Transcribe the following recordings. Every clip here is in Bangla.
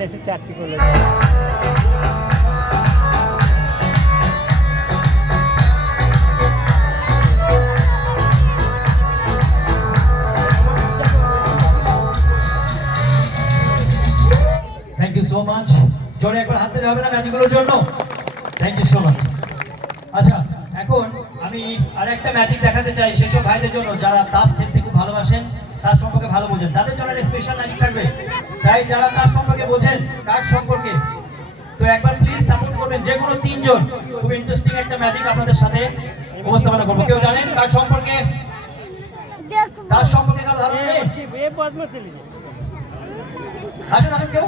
লেসে চারটি করে থ্যাংক ইউ সো মাচ। জোরে একবার হাত দিতে হবে না ম্যাজিকগুলোর জন্য? Thank you so much. আচ্ছা, এখন আমি আর একটা ম্যাজিক দেখাতে চাই সেসব ভাইদের জন্য যারা তাস খেলতে খুব ভালোবাসেন, তার সম্পর্কে ভালো বোঝেন, তাদের জন্য একটা স্পেশাল ম্যাজিক থাকবে। তাই যারা তার সম্পর্কে বোঝেন, কার্ড সম্পর্কে, তো একবার প্লিজ সাপোর্ট করবেন। যে কোনো তিনজন খুব ইন্টারেস্টিং একটা ম্যাজিক আপনাদের সাথে উপস্থাপনা করবো। কেউ জানেন কার্ড সম্পর্কে? তার সম্পর্কে কারো ধারণা নেই? আসুন আসুন, কেউ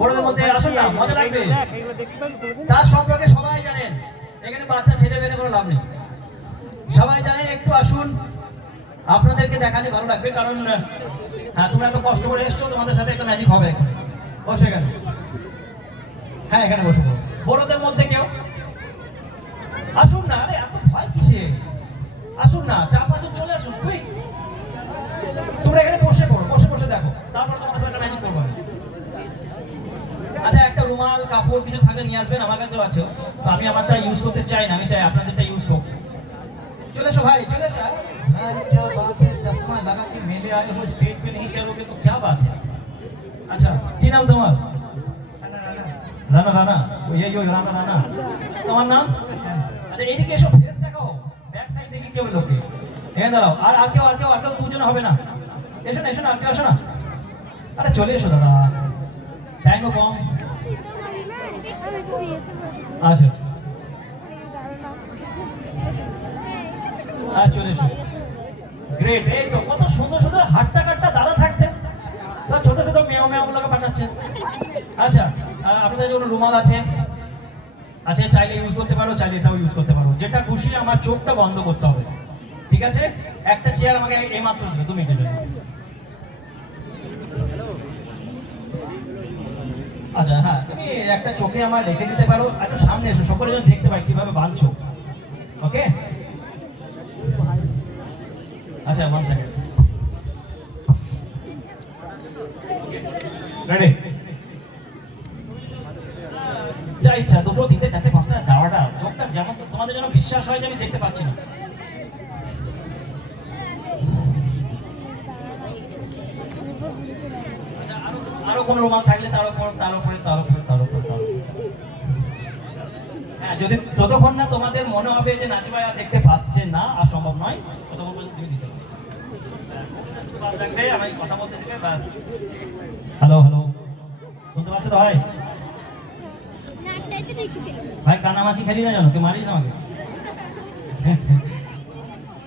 বড়দের মধ্যে আসুন না, মজা লাগবে। তার সম্পর্কে সবাই জানেন, এখানে বাচ্চা ছেলে মেয়ে কোনো লাভ নেই, সবাই জানেন। একটু আসুন, আপনাদেরকে দেখালে ভালো লাগবে, কারণ হ্যাঁ তোমরা এত কষ্ট করে এসছো, তোমাদের সাথে একটা ম্যাজিক হবে। বসে গেল, হ্যাঁ এখানে বসে পড়ো। বড়দের মধ্যে কেউ আসুন না, আরে এত ভয় কিসে? আসুন না, চা পাঁচজন চলে আসুন, কুইক। তোমরা এখানে বসে পড়ো, বসে বসে দেখো, তারপর তোমাদের সাথে একটা ম্যাজিক করবো। আচ্ছা, একটা রুমাল কাপড় কিছু থাকলে নিয়ে আসবেন, আমার কাছেও আছে। তো আমি আমারটা ইউজ করতে চাই না, আমি চাই আপনাদেরটা ইউজ করুন। चले एसो भाई, चले एसो। भाई क्या बात है, चश्मा लगा के मेले आए हो, स्टेज पे नहीं चलोगे तो क्या बात है? अच्छा, की नाम तुम्हारा? राना राना, ये राना राना তোমার নাম? আচ্ছা, এইদিকে এসো, ফেস দেখাও, ব্যাক সাইড দেখি কেউ লোকে এখানে দাঁড়াও। আর কেউ দুজন হবে না। এসো না, এসো না, আর কেউ আসো না। আরে চলে এসো দাদা, টাইমও কম। আচ্ছা চলে এসো, গ্রেট। এই তো কত সুন্দর সুন্দর হাট্টা কাট্টা দাদা থাকতেন, ছোট ছোট মেয়ে মেয়েগুলোকে পাঠাচ্ছেন। আচ্ছা, আপনাদের জন্য রুমাল আছে, আচ্ছা চাইলে ইউজ করতে পারো, চাইলে এটাও ইউজ করতে পারো, যেটা খুশি। আমার চোখটা বন্ধ করতে হবে, ঠিক আছে? একটা চেয়ার আমাকে এই মাত্র দিবে, 2 মিনিটের জন্য। আচ্ছা হ্যাঁ, তুমি একটা চোখে আমার রেখে দিতে পারো। একটু সামনে এসো, সকলে যেন দেখতে পাই কিভাবে বাঁধছো। ওকে, আচ্ছা 1 সেকেন্ড, রেডি? যা ইচ্ছা, 2, 3, 4, 5টা দেওয়াটা, চোখটা যেমন তোমাদের যেন বিশ্বাস হয় যে আমি দেখতে পাচ্ছি না। আচ্ছা, আরো কোনো রুমাল থাকলে তার উপর। হ্যাঁ, যদি যতক্ষণ না তোমাদের মনে হবে যে নাজিবা দেখতে পাচ্ছে না আর সম্ভব নয়, ততক্ষণ পর্যন্ত তুমি দিতে পারবে। আমি কথা বলতে দিবে, ব্যাস। হ্যালো হ্যালো, শুনতে পাচ্ছ তো ভাই? ভাই কানামাছি খেলি না জানো, তুই মারিস আমাকে।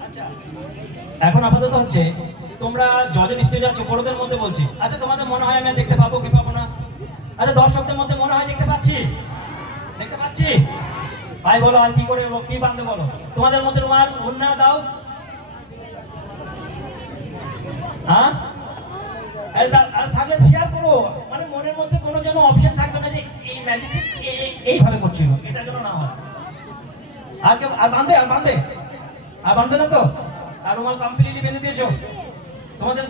আচ্ছা, এখন আপাতত হচ্ছে তোমরা জজের স্টেজে আছো, বড়দের মধ্যে বলছি। আচ্ছা, তোমাদের মনে হয় আমি দেখতে পাবো কি পাবো না? আচ্ছা, দর্শকদের মধ্যে মনে হয় দেখতে পাচ্ছি, দেখতে পাচ্ছি। ভাই বলো, আর কি করে কি বাঁধবে বলো? তোমাদের মধ্যে রুমাল উন্না দাও। হ্যাঁ, আর থাকলে শেয়ার করো, মানে মনের মধ্যে কোনো যেন অপশন থাকবে না যে এই ম্যাজিক এইভাবে করছিল, এটা যেন না হয়। আর কেউ আর বাঁধবে না তো? আর রুমাল কমপ্লিটলি বেঁধে দিয়েছো? তোমাদের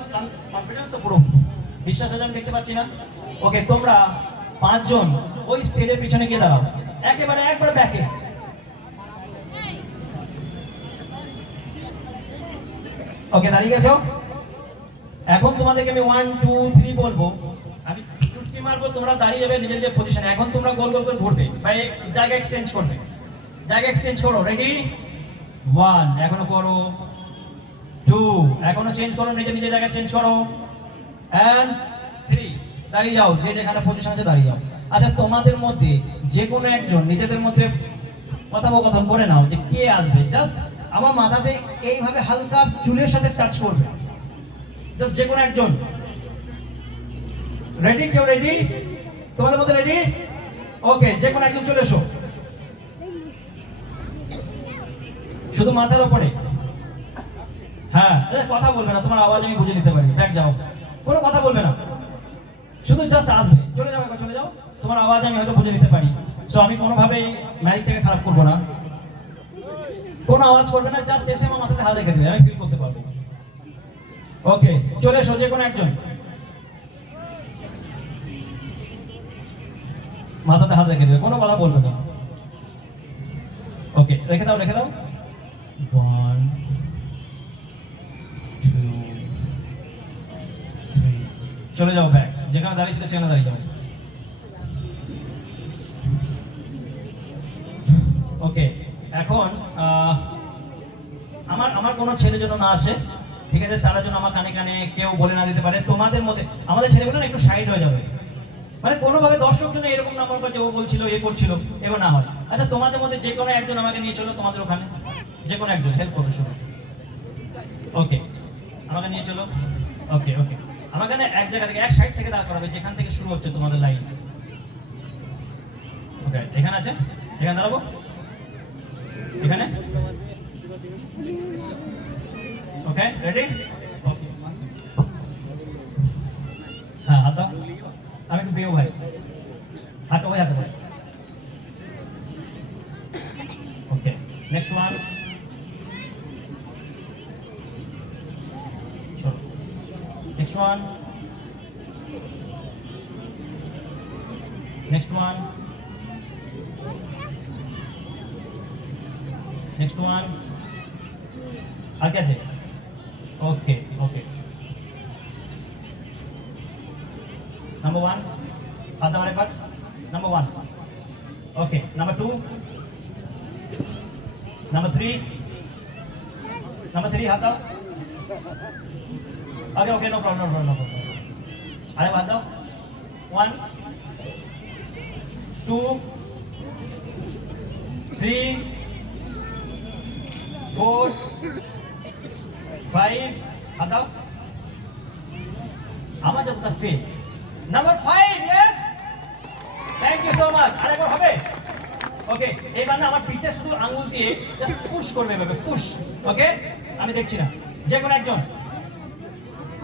কনফিডেন্স তো পুরো, বিশ্বাস আছে আমি দেখতে পাচ্ছি না। ওকে, তোমরা 5 জন ওই স্টেজের পিছনে গিয়ে দাঁড়াও, একবারে ব্যাকে। ওকে, দাঁড়িয়ে গেছো? এখন তোমাদেরকে আমি 1, 2, 3 বলবো, আমি চুটকি মারবো, তোমরা দাঁড়িয়ে যাবে নিজের যে পজিশনে। এখন তোমরা গোল গোল করে ঘুরবে, ভাই জায়গা এক্সচেঞ্জ করবে, জায়গা এক্সচেঞ্জ করো। রেডি? 1, এখনো করো। 2, এখনো চেঞ্জ করো, নিজের জায়গা চেঞ্জ করো। এন্ড 3, দাঁড়িয়ে যাও, যে যেখানে পজিশন আছে দাঁড়িয়ে যাও। আচ্ছা, তোমাদের মধ্যে যে কোনো একজন নিজেদের মধ্যে কথোপকথন করে নাও যে কে আসবে। জাস্ট আমার মাথাতে এইভাবে হালকা চুলের সাথে টাচ করবে, জাস্ট যে কোনো একজন। রেডি? কেউ রেডি? তোমাদের মধ্যে রেডি? ওকে, যে কোনো একজন চলে এসো, শুধু মাথার উপরে। হ্যাঁ, কথা বলবে না, তোমার আওয়াজ আমি বুঝে নিতে পারি। ব্যাক যাও, কোনো কথা বলবে না, শুধু জাস্ট আসবে। চলে যাও, চলে যাও, তোমার আওয়াজ আমি হয়তো বুঝে নিতে পারি। সো আমি কোনোভাবেই ম্যাজিকটাকে খারাপ করবো না, কোনো আওয়াজ করবে না, জাস্ট এসে আমার মাথাতে হাত রেখে দেবে, আমি ফিল করতে পারবো। ওকে, চলে এসো যে কোনো একজন। মাথাতে হাত রেখে দেবে, কোনো কথা বলবে না। ওকে, রেখে দাও, রেখে দাও। 1 2 3, চলে যাও ব্যাক, যেখানে দাঁড়িয়ে ছিল সেখানে দাঁড়িয়ে যাও। ওকে, এখন আমার আমার কোনো ছেলে যেন না আসে, ঠিক আছে? তারা যেন আমার কানে কানে কেউ বলে না দিতে পারে। তোমাদের মধ্যে আমাদের ছেলেগুলো না একটু সাইড হয়ে যাবে, মানে কোনোভাবে দর্শক জন্য এরকম নাম্বার করছে, ও বলছিল, এ করছিল, এগো না হয়। আচ্ছা, তোমাদের মধ্যে যে কোনো একজন আমাকে নিয়ে চলো, তোমাদের ওখানে যে কোনো একজন হেল্প করবে শুনো। ওকে, আমাকে নিয়ে চলো। ওকে ওকে, আমাকে না এক জায়গা থেকে, এক সাইড থেকে দাঁড় করাবে, যেখান থেকে শুরু হচ্ছে তোমাদের লাইন। ওকে, এখানে আছে, এখানে দাঁড়াবো, এখানে। ওকে, রেডি? ওকে, হ্যাঁ, হাত দাও। আমি একটু বেও ভাই, হাতটা ওই হাতে দাও। Okay, next one. Next one. Next one. Next one. আর কি আছে? Okay, okay. Number 1. হাত দাও একবার। Number 1. Okay. Number 2. Number 3. Number 3 হাত দাও। Okay, okay, no problem, no problem, no problem. अरे बात दो। 1 2 3 4 5 आता আমার যতটা fail. Number 5, yes, thank you so much. আরেকবার হবে? ওকে, এইবার না আমার পিঠটা শুধু আঙ্গুল দিয়ে জাস্ট পুশ করবে, এভাবে পুশ। ওকে, আমি দেখছি না, যে কোনো একজন,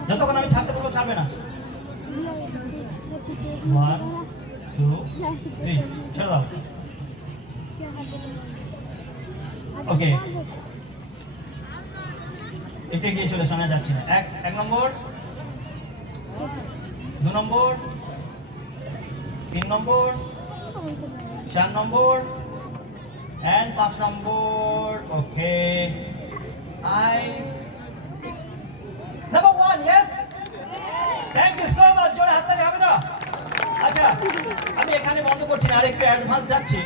যতক্ষণ আমি ছাড়তে বলবো ছাড়বে না। 1 2 3, ছেড়ে দাও। ওকে, একটু এগিয়ে চলে, শোনা যাচ্ছে না। এক নম্বর, 2 নম্বর, 3 নম্বর, 4 নম্বর and 5 number. Okay, Number 1, yes? Thank you so much. জোরে হাততালি হবে না? আচ্ছা, আমি এখানে বন্ধ করছি না, আরেকটু অ্যাডভান্স যাচ্ছি।